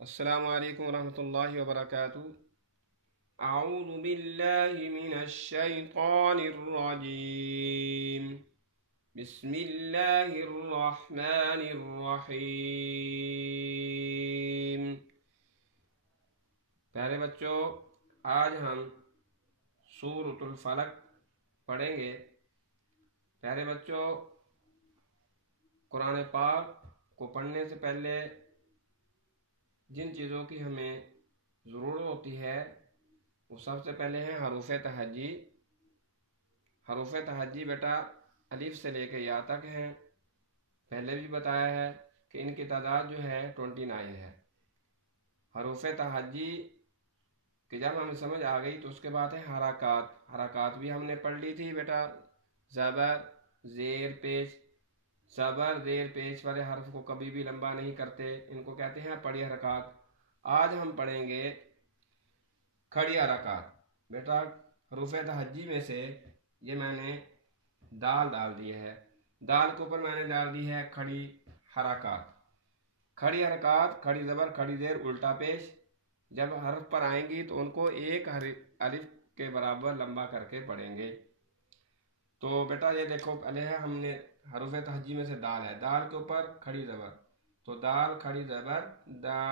السلام علیکم ورحمۃ اللہ وبرکاتہ۔ اعوذ باللہ من الشیطان الرجیم، بسم اللہ الرحمن الرحیم۔ پیارے بچوں، آج ہم سورۃ الفلق پڑھیں گے۔ پیارے بچوں، قرآن پاک کو پڑھنے سے پہلے جن چیزوں کی ہمیں ضرورت ہوتی ہے وہ سب سے پہلے ہیں حروف تہجی۔ حروف تہجی بیٹا الف سے لے کے یا تک ہیں۔ پہلے بھی بتایا ہے کہ ان کی تعداد جو ہے 29 ہے۔ حروف تہجی کہ جب ہمیں سمجھ آ گئی تو اس کے بعد ہے حرکات۔ حرکات بھی ہم نے پڑھ لی تھی بیٹا، زبر زیر پیش۔ زبر زیر پیش والے حرف کو کبھی بھی لمبا نہیں کرتے، ان کو کہتے ہیں پڑھی حرکات۔ آج ہم پڑھیں گے کھڑی حرکات۔ بیٹا حروف تہجی میں سے یہ میں نے دال ڈال دی ہے، دال کے اوپر میں نے ڈال دی ہے کھڑی حرکات۔ کھڑی حرکات، کھڑی زبر کھڑی زیر الٹا پیش، جب حرف پر آئیں گی تو ان کو ایک الف کے برابر لمبا کر کے پڑھیں گے۔ تو بیٹا یہ دیکھو، پہلے ہے ہم نے حروف تہجی میں سے دال ہے، دال کے اوپر کھڑی زبر، تو دال کھڑی زبر دا،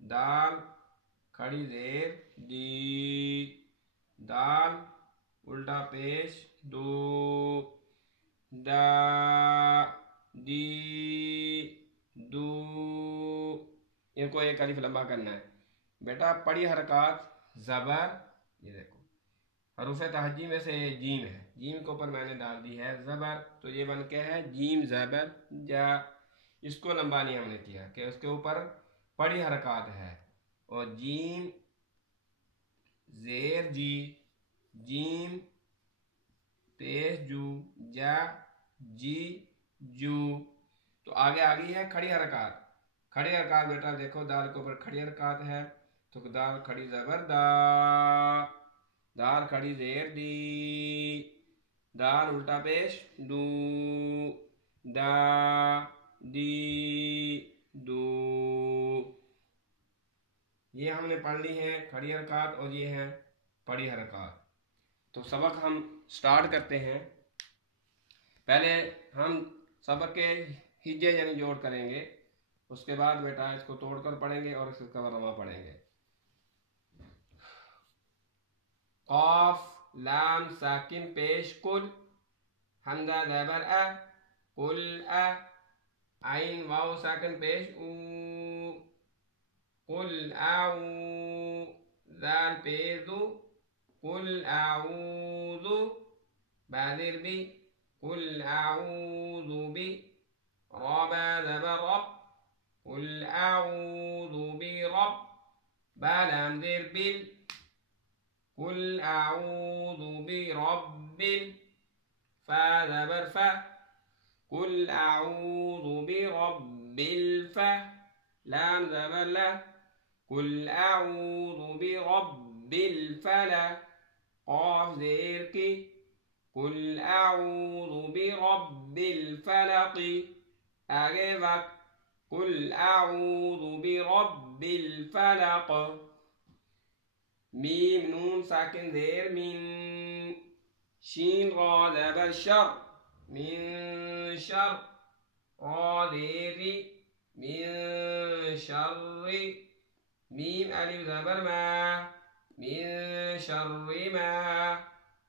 دال کھڑی زیر دی، دال الٹا پیش دو، دا دی دو، ان کو ایک الف لمبا کرنا ہے۔ بیٹا پڑھی حرکات زبر، یہ دیکھو حروف تہجی میں سے جیم ہے، جیم کے اوپر میں نے ڈال دی ہے زبر، تو یہ بن کے ہے جیم زبر جا۔ اس کو لمبا نہیں ہم نے کیا کہ اس کے اوپر پڑھی حرکات ہے، اور جیم زیر جی، جیم پیش جو، جا جی جو۔ تو آگے آگئی ہے کھڑی حرکات۔ کھڑی حرکات بیٹا دیکھو، دال کے اوپر کھڑی حرکات ہے، تو دال کھڑی زبر دا، دال کھڑی زیر دی، دال الٹا پیش دو، دا دی دو۔ یہ ہم نے پڑھ لی ہیں کھڑی حرکات، اور یہ ہیں پڑھی حرکات۔ تو سبق ہم سٹارٹ کرتے ہیں۔ پہلے ہم سبق کے ہجے یعنی جوڑ کریں گے، اس کے بعد بیٹا اس کو توڑ کر پڑھیں گے اور اس کا ورما پڑھیں گے۔ قاف لام ساکن پیش کل، حمزہ زبر ا کل ا، عین واو ساکن پیش او قل اعو، ذال پیش دو قل اعوذ، بادر بی قل اعوذ بی، رابا زبر رب قل اعوذ برب، بالام زیر بل قل اعوذ برب، فا زبر فا قل اعوذ برب الفا، لام زبر لا قل اعوذ برب الفلا، قاف زیر کی قل اعوذ برب الفلق، آگے وقت قل اعوذ برب الفلق۔ میم نون ساکن زیر من، شین را زبر شر من شر، را زیر ری من شر، میم الف زبر ما من شر ما،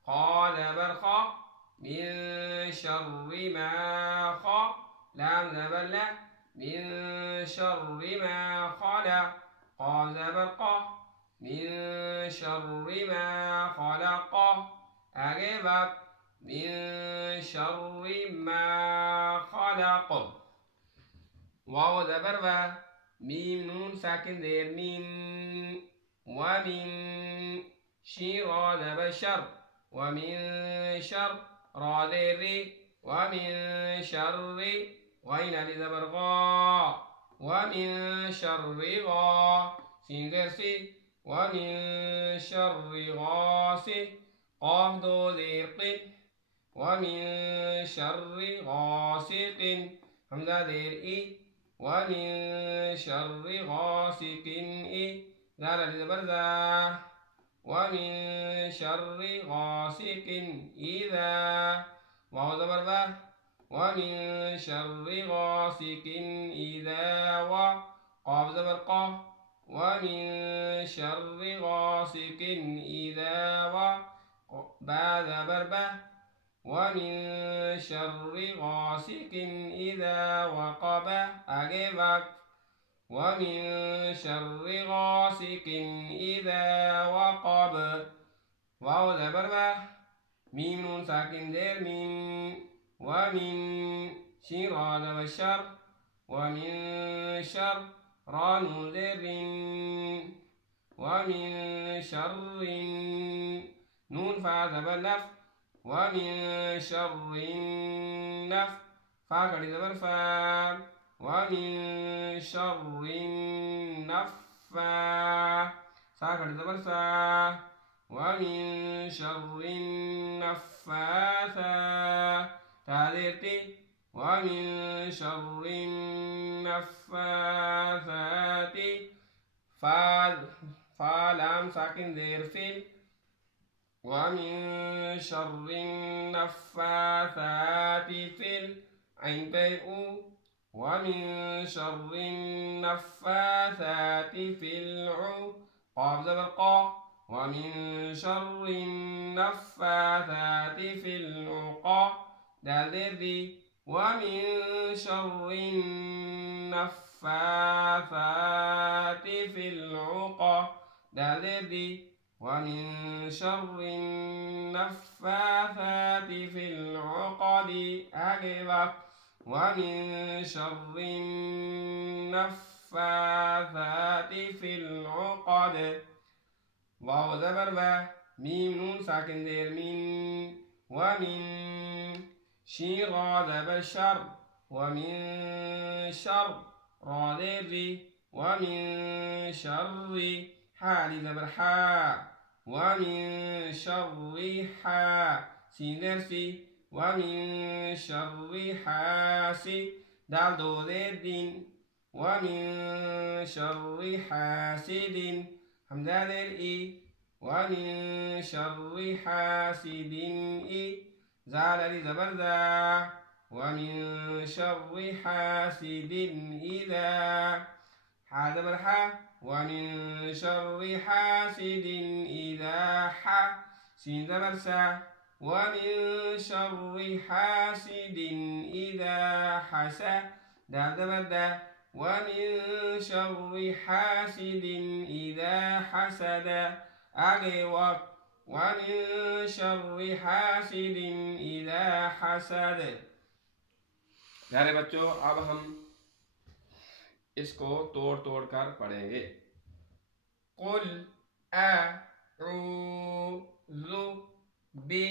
خا زبر خا من شر ما خا، لام زبر لا من شر ما خلق، قاف زبر قا من شر ما خلق، آگے وقت من شر ما خلق۔ واو زبر و، میم نون ساکن زیر مین، ومن، شین را زبر شر ومن شر، را زیر ری ومن شر، غین علی زبر غا ومن شر غا، سین زیر سی ومن شر غاسق، قاف دو زیر قن ومن شر غاسق، حمزہ زیر ای वमिन शर्रि गासिकिन ज़ाल अलिफ ज़बर ज़ा वमिन शर्रि गासिकिन इज़ा वाव ज़बर वा वमिन शर्रि गासिकिन इज़ा वा क़ाफ ज़बर क़ा वमिन शर्रि गासिकिन इज़ा वा बा ज़बर बा वमिन शर्रि गासिकिन इज़ा वक़ब आगे वक़्त वमिन शर्रि गासिकिन इज़ा वक़ब वाव ज़बर वा मीम नून साकिन ज़ेर मिन वमिन शीन रा ज़बर शर वमिन शर रा नून ज़ेर रिन वमिन शर्रिन नून फा ज़बर नफ वमिन शर्रिन नफ फा कड़ी ज़बर फा वमिन शर्रिन नफ़्फ़ा सा कड़ी ज़बर सा वमिन शर्रिन नफ़्फ़ासा ताज़ेरती वमिन शर्रिन नफ़्फ़ासाती फा लाम साकिन ज़ेर फिल वमिन शर्रिन नफ़्फ़ासाति फिल ऐन पे ऊ वमिन शर्रिन नफ़्फ़ासाति फिल ऊ क़ाफ ज़बर क़ा वमिन शर्रिन नफ़्फ़ासाति फिल उक़ा दाल ज़ेर दी वमिन शर्रिन नफ़्फ़ासाति फिल उक़ा दाल ज़ेर दी वमिन शर्रिन नफ़्फ़ासाति फिल उक़द आगे वक़्त वमिन शर्रिन नफ़्फ़ासाति फिल उक़द वाव ज़बर वा मीम नून साकिन ज़ेर मिन वमिन शीन रा ज़बर शर वमिन शर रा ज़ेर री वमिन शर्रि हा ली ज़बर हा वमिन शर्रि हा सीन ज़ेर सी वमिन शर्रि हासी दाल दो ज़ेर दिन वमिन शर्रि हासिदिन हमज़ा ज़ेर ई वमिन शर्रि हासिदिन ई ज़ाल अलिफ ज़बर ज़ा वमिन शर्रि हासिदिन इज़ा हा ज़बर हा वमिन शर्रि हासिदिन इज़ा हा सीन ज़बर सा वमिन शर्रि हासिदिन इज़ा हसा दाल ज़बर दा वमिन शर्रि हासिदिन इज़ा हसद आगे वक़्त वमिन शर्रि हासिदिन इज़ा हसद। प्यारे बच्चों, अब हम इसको तोड़ तोड़ कर पढ़ेंगे। कुल अऊज़ु बि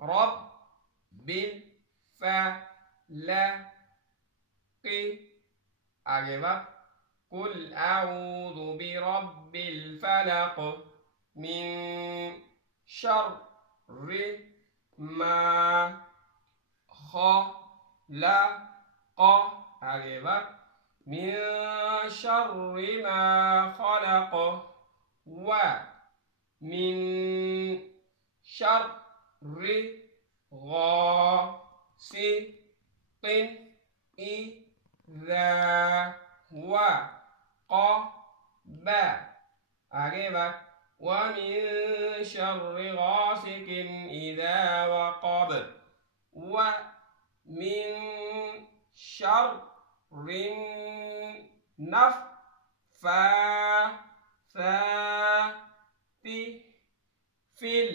रब्बिल फलक़ आगे वक़्त कुल अऊज़ु बि रब्बिल फलक़ मिन शर्रि मा खलक़ आगे वक़्त मिन शर्रि मा खलक़ व मिन शर्रि गासिक़िन इज़ा वक़ब आगे वक़्त वमिन शर्रि गासिक़िन इज़ा वक़ब व मिन शर्रिन नफ़्फ़ासाति फिल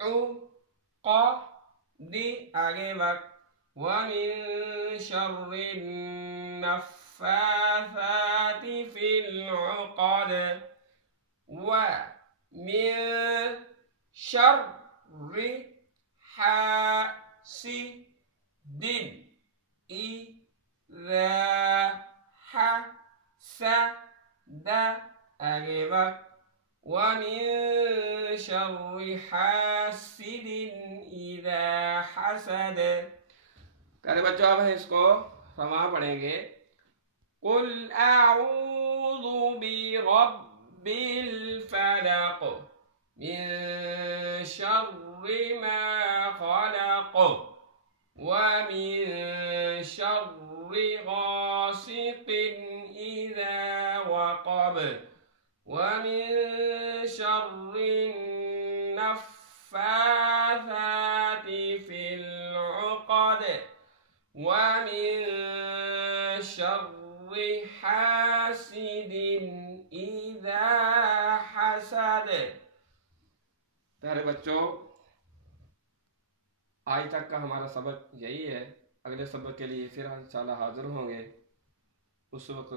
उक़द आगे वक़्त वमिन शर्रिन नफ़्फ़ासाति फिल उक़द व मिन शर्रि हासिदिन इज़ा हसद आगे वक़्त वमिन शर्रि हासिदिन इज़ा हसद। प्यारे बच्चों, अब इसको समा पढ़ेंगे। قل اعوذ برب الفلق من شر ما خلق ومن شر غاسق إذا وقب ومن شر النفاثات في العقد ومن شر حاسد إذا حسد. پیارے بچوں، آج تک کا ہمارا سبق یہی ہے. اگلے سبق کے لیے پھر انشاءاللہ حاضر ہوں گے. اس وقت